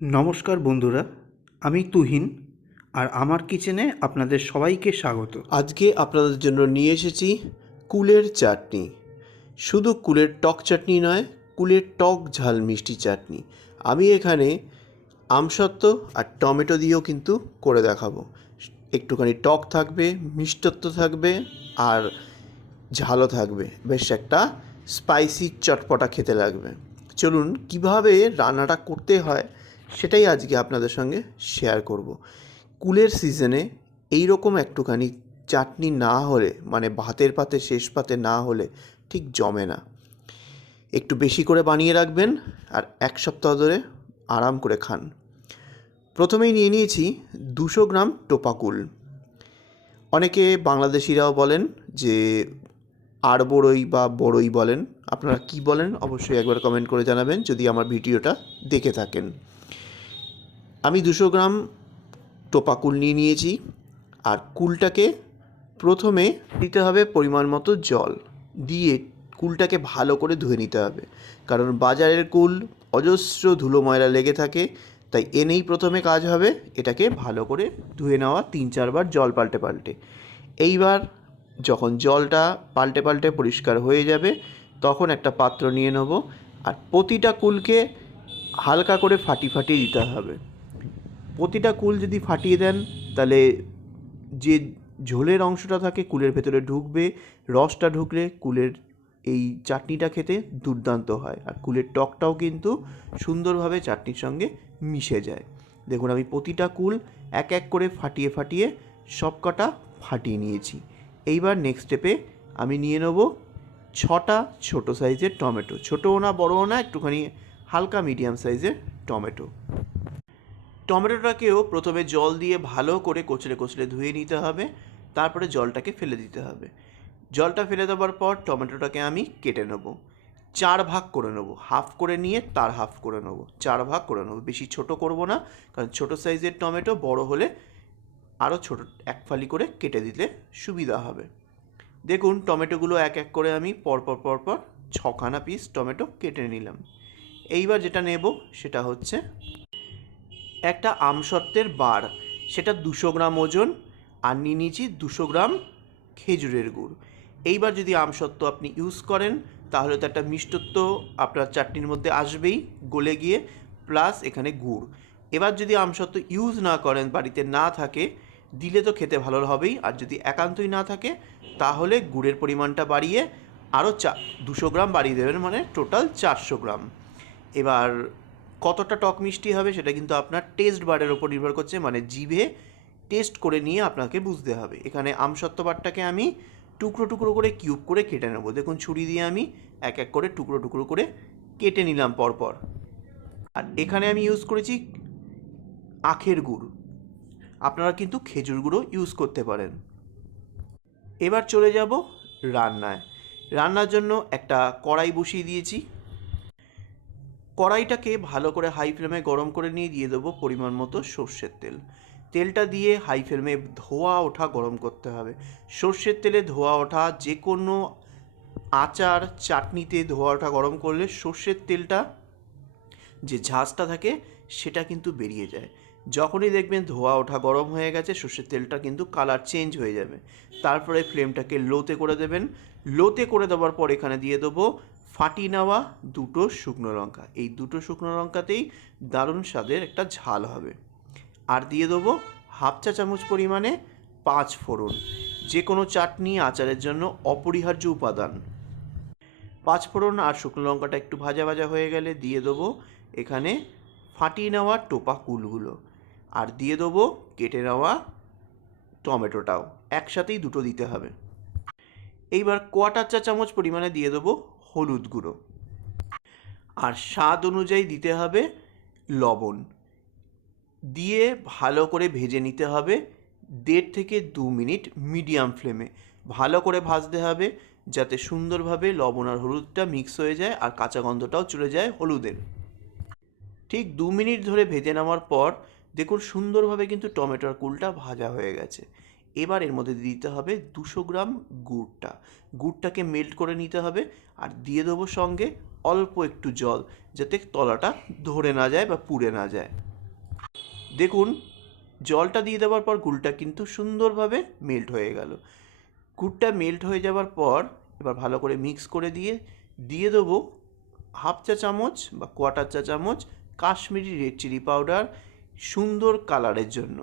নমস্কার বন্ধুরা, আমি তুহিন আর আমার কিচেনে আপনাদের সবাইকে স্বাগত। আজকে আপনাদের জন্য নিয়ে এসেছি কুলের চাটনি। শুধু কুলের টক চাটনি নয়, কুলের টক ঝাল মিষ্টি চাটনি। আমি এখানে আমসত্ত্ব আর টমেটো দিয়েও কিন্তু করে দেখাবো। একটুখানি টক থাকবে, মিষ্টত্ব থাকবে আর ঝালও থাকবে। বেশ একটা স্পাইসি চটপটা খেতে লাগবে। চলুন, কীভাবে রান্নাটা করতে হয় সেটাই আজকে আপনাদের সঙ্গে শেয়ার করব। কুলের সিজনে এই রকম একটুখানি চাটনি না হলে মানে ভাতের পাতে, শেষ পাতে না হলে ঠিক জমে না। একটু বেশি করে বানিয়ে রাখবেন আর এক সপ্তাহ ধরে আরাম করে খান। প্রথমেই নিয়ে নিয়েছি দুশো গ্রাম টোপাকুল। অনেকে বাংলাদেশিরাও বলেন যে আর বড়ই বা বড়ই বলেন। আপনারা কি বলেন? অবশ্যই একবার কমেন্ট করে জানাবেন যদি আমার ভিডিওটা দেখে থাকেন। আমি দুশো গ্রাম টোপা কুল নিয়ে নিয়েছি আর কুলটাকে প্রথমে দিতে হবে পরিমাণ মতো জল। দিয়ে কুলটাকে ভালো করে ধুয়ে নিতে হবে। কারণ বাজারের কুল অজস্র ধুলো ময়লা লেগে থাকে, তাই এনেই প্রথমে কাজ হবে এটাকে ভালো করে ধুয়ে নেওয়া, তিন চারবার জল পাল্টে পাল্টে। এইবার যখন জলটা পাল্টে পাল্টে পরিষ্কার হয়ে যাবে, তখন একটা পাত্র নিয়ে নেব। আর প্রতিটা কুলকে হালকা করে ফাটি ফাটিয়ে দিতে হবে। প্রতিটা কুল যদি ফাটিয়ে দেন, তাহলে যে ঝোলের অংশটা থাকে কুলের ভেতরে ঢুকবে, রসটা ঢুকলে কুলের এই চাটনিটা খেতে দুর্দান্ত হয়। আর কুলের টকটাও কিন্তু সুন্দরভাবে চাটনির সঙ্গে মিশে যায়। দেখুন, আমি প্রতিটা কুল এক এক করে ফাটিয়ে ফাটিয়ে সব কটা ফাটিয়ে নিয়েছি। এইবার নেক্সট স্টেপে আমি নিয়ে নেব ছটা ছোট সাইজের টমেটো। ছোটও না, বড়ও না, একটুখানি হালকা মিডিয়াম সাইজের টমেটো। টমেটোটাকেও প্রথমে জল দিয়ে ভালো করে কচলে কচলে ধুয়ে নিতে হবে, তারপরে জলটাকে ফেলে দিতে হবে। জলটা ফেলে দেওয়ার পর টমেটোটাকে আমি কেটে নেব। চার ভাগ করে নেব। হাফ করে নিয়ে তার হাফ করে নেব। চার ভাগ করে নেব। বেশি ছোট করব না, কারণ ছোট সাইজের টমেটো বড় হলে আরও ছোট এক ফালি করে কেটে দিতে সুবিধা হবে। দেখুন, টমেটোগুলো এক এক করে আমি পরপর পরপর ছখানা পিস টমেটো কেটে নিলাম। এইবার যেটা নেব সেটা হচ্ছে একটা আমসত্ত্বের বার। সেটা দুশো গ্রাম ওজন আর নিয়ে নিয়েছি দুশো গ্রাম খেজুরের গুড়। এইবার যদি আমসত্ত্ব আপনি ইউজ করেন, তাহলে তো একটা মিষ্টত্ব আপনার চাটনির মধ্যে আসবেই, গলে গিয়ে প্লাস এখানে গুড়। এবার যদি আমসত্ত্ব ইউজ না করেন, বাড়িতে না থাকে, দিলে তো খেতে ভালো হবেই। আর যদি একান্তই না থাকে, তাহলে গুড়ের পরিমাণটা বাড়িয়ে আরও চা দুশো গ্রাম বাড়িয়ে দেবেন মানে টোটাল চারশো গ্রাম। এবার কতটা টক মিষ্টি হবে সেটা কিন্তু আপনার টেস্ট বারের ওপর নির্ভর করছে মানে জিভে টেস্ট করে নিয়ে আপনাকে বুঝতে হবে। এখানে আমসত্ত্ব বারটাকে আমি টুকরো টুকরো করে কিউব করে কেটে নেব। দেখুন, ছুরি দিয়ে আমি এক এক করে টুকরো টুকরো করে কেটে নিলাম পরপর। আর এখানে আমি ইউজ করেছি আখের গুড়। আপনারা কিন্তু খেজুর গুঁড়ো ইউজ করতে পারেন। এবার চলে যাব রান্নায়। রান্নার জন্য একটা কড়াই বসিয়ে দিয়েছি। কড়াইটাকে ভালো করে হাই ফ্লেমে গরম করে নিয়ে দিয়ে দেবো পরিমাণ মতো সর্ষের তেল। তেলটা দিয়ে হাই ফ্লেমে ধোয়া ওঠা গরম করতে হবে। সর্ষের তেলে ধোয়া ওঠা যে কোনো আচার, চাটনিতে ধোয়া ওঠা গরম করলে সর্ষের তেলটা যে ঝাঁজটা থাকে সেটা কিন্তু বেরিয়ে যায়। যখনই দেখবেন ধোয়া ওঠা গরম হয়ে গেছে, সর্ষের তেলটা কিন্তু কালার চেঞ্জ হয়ে যাবে। তারপরে ফ্লেমটাকে লোতে করে দেবেন। লোতে করে দেওয়ার পর এখানে দিয়ে দেবো ফাটিয়ে নেওয়া দুটো শুকনো লঙ্কা। এই দুটো শুকনো লঙ্কাতেই দারুণ স্বাদের একটা ঝাল হবে। আর দিয়ে দেবো হাফ চা চামচ পরিমাণে পাঁচ ফোড়ন যে কোনো চাটনি আচারের জন্য অপরিহার্য উপাদান। পাঁচ ফোড়ন আর শুকনো লঙ্কাটা একটু ভাজা ভাজা হয়ে গেলে দিয়ে দেবো এখানে ফাটিয়ে নেওয়া টোপা কুলগুলো। আর দিয়ে দেবো কেটে নেওয়া টমেটোটাও। একসাথেই দুটো দিতে হবে। এইবার কোয়াটার চা চামচ পরিমাণে দিয়ে দেবো হলুদ গুঁড়ো। আর স্বাদ অনুযায়ী দিতে হবে লবণ। দিয়ে ভালো করে ভেজে নিতে হবে দেড় থেকে দু মিনিট মিডিয়াম ফ্লেমে। ভালো করে ভাজতে হবে যাতে সুন্দরভাবে লবণ আর হলুদটা মিক্স হয়ে যায় আর কাঁচা গন্ধটাও চলে যায় হলুদের। ঠিক দু মিনিট ধরে ভেজে নেওয়ার পর দেখুন সুন্দরভাবে কিন্তু টমেটোর কুলটা ভাজা হয়ে গেছে। এবার এর মধ্যে দিতে হবে দুশো গ্রাম গুড়টা। গুড়টাকে মেল্ট করে নিতে হবে আর দিয়ে দেবো সঙ্গে অল্প একটু জল, যাতে তলাটা ধরে না যায় বা পুড়ে না যায়। দেখুন, জলটা দিয়ে দেওয়ার পর গুড়টা কিন্তু সুন্দরভাবে মেল্ট হয়ে গেল। গুড়টা মেল্ট হয়ে যাওয়ার পর এবার ভালো করে মিক্স করে দিয়ে দিয়ে দেবো হাফ চা চামচ বা কোয়াটার চা চামচ কাশ্মীরি রেড চিলি পাউডার সুন্দর কালারের জন্য।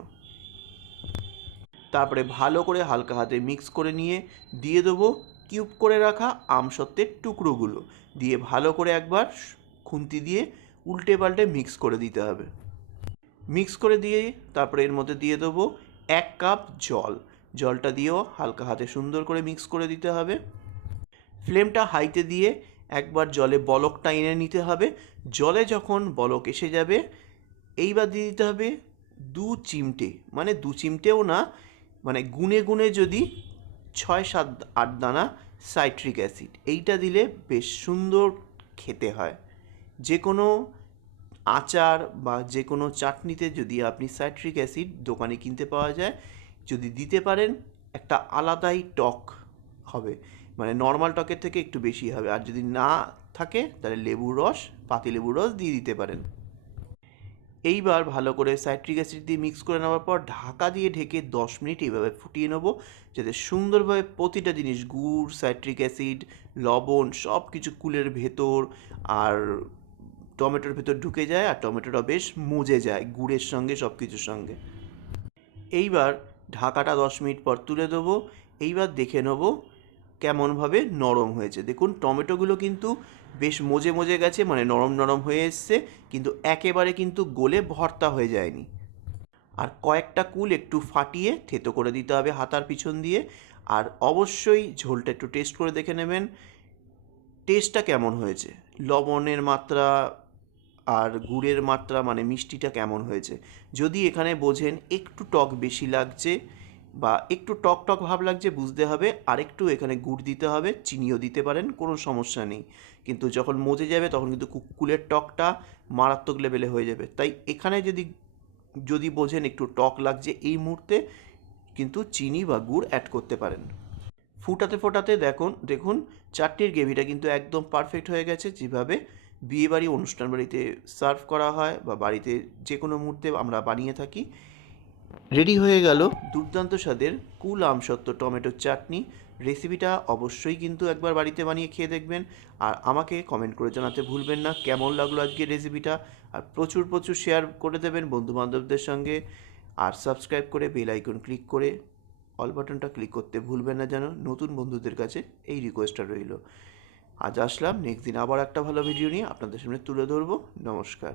তারপরে ভালো করে হালকা হাতে মিক্স করে নিয়ে দিয়ে দেবো কিউব করে রাখা আমসত্ত্বের টুকরোগুলো। দিয়ে ভালো করে একবার খুন্তি দিয়ে উল্টে পাল্টে মিক্স করে দিতে হবে। মিক্স করে দিয়ে তারপরে এর মধ্যে দিয়ে দেবো এক কাপ জল। জলটা দিয়েও হালকা হাতে সুন্দর করে মিক্স করে দিতে হবে। ফ্লেমটা হাইতে দিয়ে একবার জলে বলকটা এনে নিতে হবে। জলে যখন বলক এসে যাবে, এইবার দিয়ে দিতে হবে দু চিমটে। মানে দু চিমটেও না মানে গুনে গুনে যদি ছয়, সাত, আট দানা সাইট্রিক অ্যাসিড এইটা দিলে বেশ সুন্দর খেতে হয়। যে কোনো আচার বা যে কোনো চাটনিতে যদি আপনি সাইট্রিক অ্যাসিড দোকানে কিনতে পাওয়া যায়, যদি দিতে পারেন, একটা আলাদাই টক হবে। মানে নর্মাল টকের থেকে একটু বেশি হবে। আর যদি না থাকে, তাহলে লেবুর রস পাতি লেবুর রস দিয়ে দিতে পারেন। এইবার ভালো করে সাইট্রিক অ্যাসিড দিয়ে মিক্স করে নেওয়ার পর ঢাকা দিয়ে ঢেকে দশ মিনিট এইভাবে ফুটিয়ে নেব, যাতে সুন্দরভাবে প্রতিটা জিনিস, গুড়, সাইট্রিক অ্যাসিড, লবণ সব কিছু কুলের ভেতর আর টমেটোর ভেতর ঢুকে যায় আর টমেটোটা বেশ মজে যায় গুড়ের সঙ্গে সব কিছুর সঙ্গে। এইবার ঢাকাটা দশ মিনিট পর তুলে দেবো, এইবার দেখে নেব কেমনভাবে নরম হয়েছে। দেখুন, টমেটোগুলো কিন্তু বেশ মজে মজে গেছে মানে নরম নরম হয়ে এসছে, কিন্তু একেবারে কিন্তু গোলে ভর্তা হয়ে যায়নি। আর কয়েকটা কুল একটু ফাটিয়ে থেতো করে দিতে হবে হাতার পিছন দিয়ে। আর অবশ্যই ঝোলটা একটু টেস্ট করে দেখে নেবেন, টেস্টটা কেমন হয়েছে? লবণের মাত্রা আর গুড়ের মাত্রা মানে মিষ্টিটা কেমন হয়েছে? যদি এখানে বোঝেন, একটু টক বেশি লাগছে। বা একটু টক টক ভাব লাগছে বুঝতে হবে আর একটু এখানে গুড় দিতে হবে, চিনিও দিতে পারেন, কোনো সমস্যা নেই। কিন্তু যখন মজে যাবে তখন কিন্তু কু- কুলের টকটা মারাত্মক লেভেলে হয়ে যাবে। তাই এখানে যদি যদি বোঝেন একটু টক লাগছে এই মুহূর্তে, কিন্তু চিনি বা গুড় অ্যাড করতে পারেন। ফুটাতে ফোটাতে দেখুন দেখুন, চাটনির গ্রেভিটা কিন্তু একদম পারফেক্ট হয়ে গেছে। যেভাবে বিয়েবাড়ি, অনুষ্ঠান বাড়িতে সার্ভ করা হয় বা বাড়িতে যে কোনো মুহূর্তে আমরা বানিয়ে থাকি রেডি হয়ে গেল। দুর্দান্ত স্বাদের কুল আমসত্ত্ব টমেটোর চাটনি। রেসিপিটা অবশ্যই কিন্তু একবার বাড়িতে বানিয়ে খেয়ে দেখবেন। আর আমাকে কমেন্ট করে জানাতে ভুলবেন না কেমন লাগল আজকের রেসিপিটা আর প্রচুর প্রচুর শেয়ার করে দেবেন বন্ধু বান্ধবদের সঙ্গে। আর সাবস্ক্রাইব করে বেল আইকন ক্লিক করে অল বাটনটা ক্লিক করতে ভুলবেন না যেন নতুন বন্ধুদের কাছে এই রিকোয়েস্টটা রইল। আজ আসলাম। নেক্সট দিন আবার একটা ভালো ভিডিও নিয়ে আপনাদের সামনে তুলে ধরবো। নমস্কার।